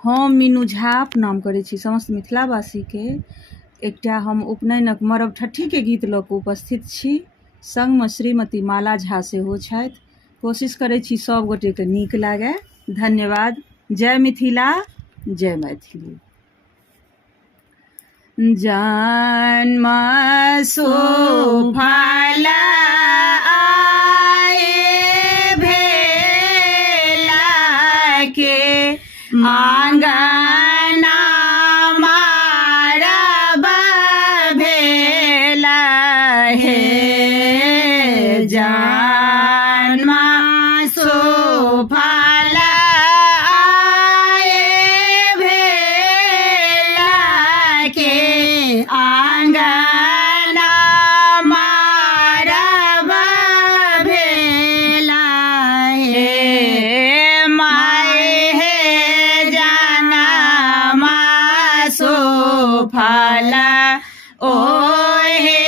हम मीनू झा प्रणाम करै छी समस्त मिथिलावासीके। एकटा हम उपनयनक मरब ठट्ठीके गीत लऽ कऽ उपस्थित छी। संगमे श्रीमती माला झा सेहो छथि। कोशिश करै छी सभ गोटेके नीक लागय। धन्यवाद। जय मिथिला, जय मैथिली। जन्म सुफल आए भेला के आंगना मारब भेला हे। जन्म सुफल आए भेला के आंगना मारब भेला हे। माय हे जनम सुफल ओहे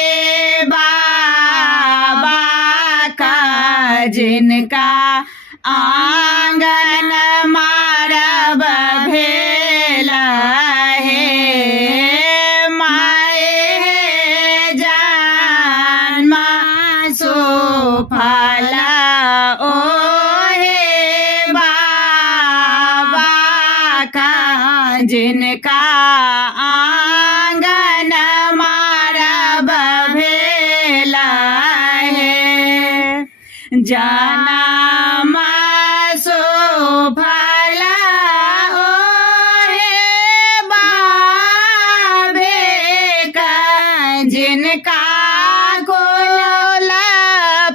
बाबा का जिनका आंगन मारब भेला हे। माय हे जन्म सुफल ओहे बाबा का जिनका आंगन मारब भेला हे। जनम सुफल ओहे बाबे का जिनका कुल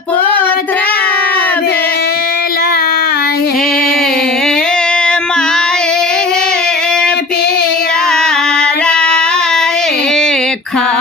पुत्र भेला हे। माय हे पिया रे खा